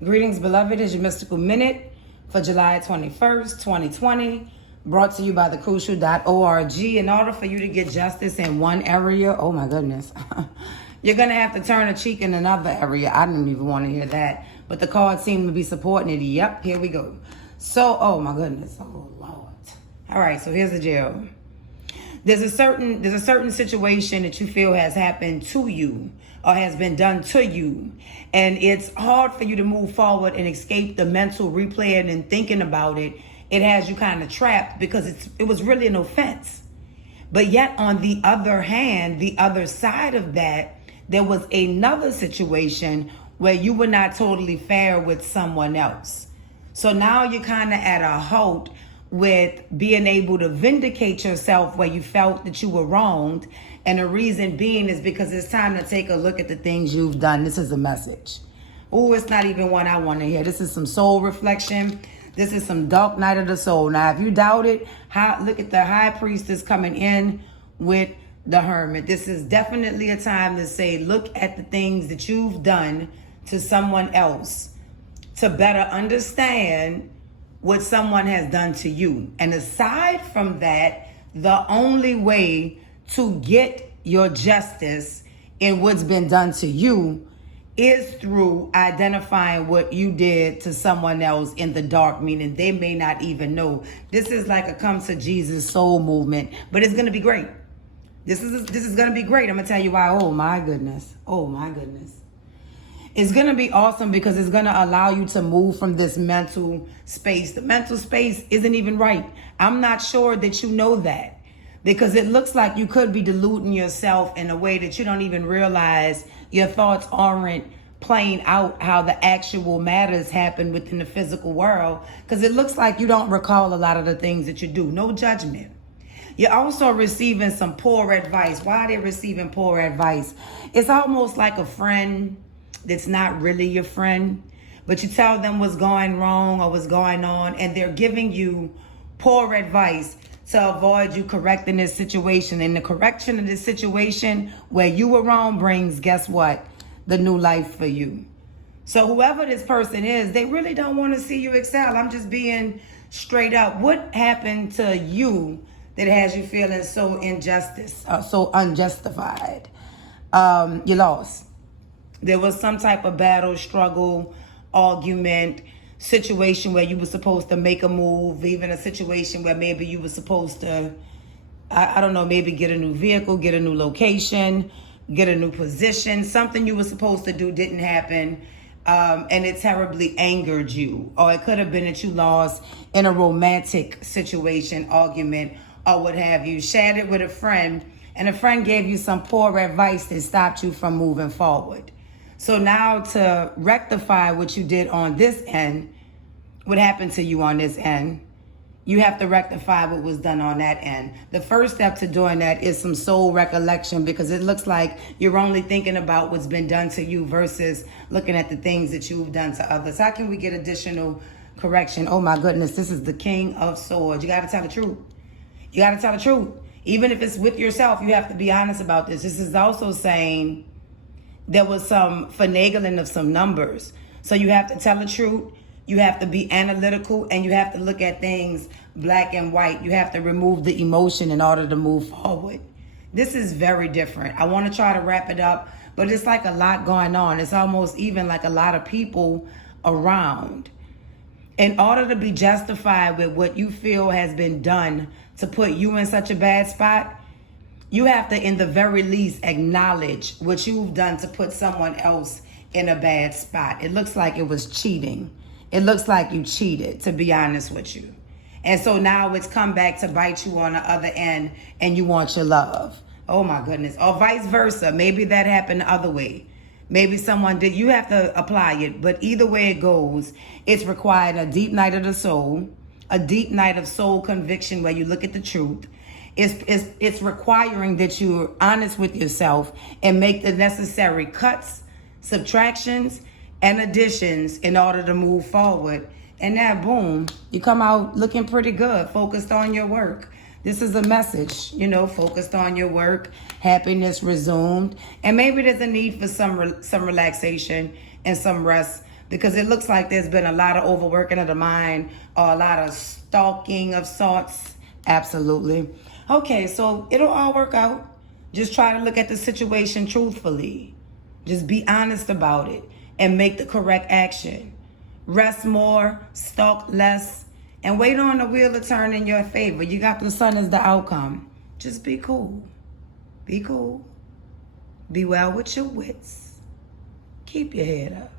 Greetings, beloved. Is your mystical minute for July 21st, 2020, brought to you by thecrucial.org. In order for you to get justice in one area, oh my goodness, you're going to have to turn a cheek in another area. I didn't even want to hear that, but the cards seem to be supporting it. Yep, here we go. So, oh my goodness, oh Lord. All right, so here's the deal. There's a certain situation that you feel has happened to you or has been done to you, and it's hard for you to move forward and escape the mental replaying and thinking about it. It has you kind of trapped because it was really an offense. But yet on the other hand, the other side of that, there was another situation where you were not totally fair with someone else. So now you're kind of at a halt with being able to vindicate yourself where you felt that you were wronged. And the reason being is because it's time to take a look at the things you've done. This is a message. Oh, it's not even one I want to hear. This is some soul reflection. This is some dark night of the soul. Now, if you doubt it, look at the high priestess coming in with the hermit. This is definitely a time to say, look at the things that you've done to someone else to better understand what someone has done to you. And aside from that, the only way to get your justice in what's been done to you is through identifying what you did to someone else in the dark, meaning they may not even know. This is like a come to Jesus soul movement, but it's going to be great. This is going to be great. I'm going to tell you why. Oh my goodness. Oh my goodness. It's going to be awesome because it's going to allow you to move from this mental space. The mental space isn't even right. I'm not sure that you know that, because it looks like you could be deluding yourself in a way that you don't even realize your thoughts aren't playing out how the actual matters happen within the physical world, because it looks like you don't recall a lot of the things that you do. No judgment. You're also receiving some poor advice. Why are they receiving poor advice? It's almost like a friend that's not really your friend, but you tell them what's going wrong or what's going on, and they're giving you poor advice to avoid you correcting this situation. And the correction of this situation where you were wrong brings, guess what? The new life for you. So whoever this person is, they really don't want to see you excel. I'm just being straight up. What happened to you that has you feeling so so unjustified? You lost. There was some type of battle, struggle, argument, situation where you were supposed to make a move, even a situation where maybe you were supposed to, I don't know, maybe get a new vehicle, get a new location, get a new position. Something you were supposed to do didn't happen, and it terribly angered you. Or it could have been that you lost in a romantic situation, argument, or what have you. Shared it with a friend, and a friend gave you some poor advice that stopped you from moving forward. So now to rectify what you did on this end, what happened to you on this end, you have to rectify what was done on that end. The first step to doing that is some soul recollection, because it looks like you're only thinking about what's been done to you versus looking at the things that you've done to others. How can we get additional correction? Oh my goodness, this is the King of Swords. You got to tell the truth. You got to tell the truth. Even if it's with yourself, you have to be honest about this. This is also saying there was some finagling of some numbers. So you have to tell the truth. You have to be analytical, and you have to look at things black and white. You have to remove the emotion in order to move forward. This is very different. I want to try to wrap it up, but it's like a lot going on. It's almost even like a lot of people around. In order to be justified with what you feel has been done to put you in such a bad spot, you have to, in the very least, acknowledge what you've done to put someone else in a bad spot. It looks like it was cheating. It looks like you cheated, to be honest with you. And so now it's come back to bite you on the other end, and you want your love. Oh my goodness. Or vice versa. Maybe that happened the other way. Maybe someone did. You have to apply it. But either way it goes, it's required a deep night of the soul, a deep night of soul conviction where you look at the truth. It's requiring that you're honest with yourself and make the necessary cuts, subtractions, and additions in order to move forward. And now, boom, you come out looking pretty good, focused on your work. This is a message, focused on your work, happiness resumed. And maybe there's a need for some relaxation and some rest because it looks like there's been a lot of overworking of the mind or a lot of stalking of sorts. Absolutely. Okay, so it'll all work out. Just try to look at the situation truthfully. Just be honest about it and make the correct action. Rest more, stalk less, and wait on the wheel to turn in your favor. You got the sun as the outcome. Just be cool. Be cool. Be well with your wits. Keep your head up.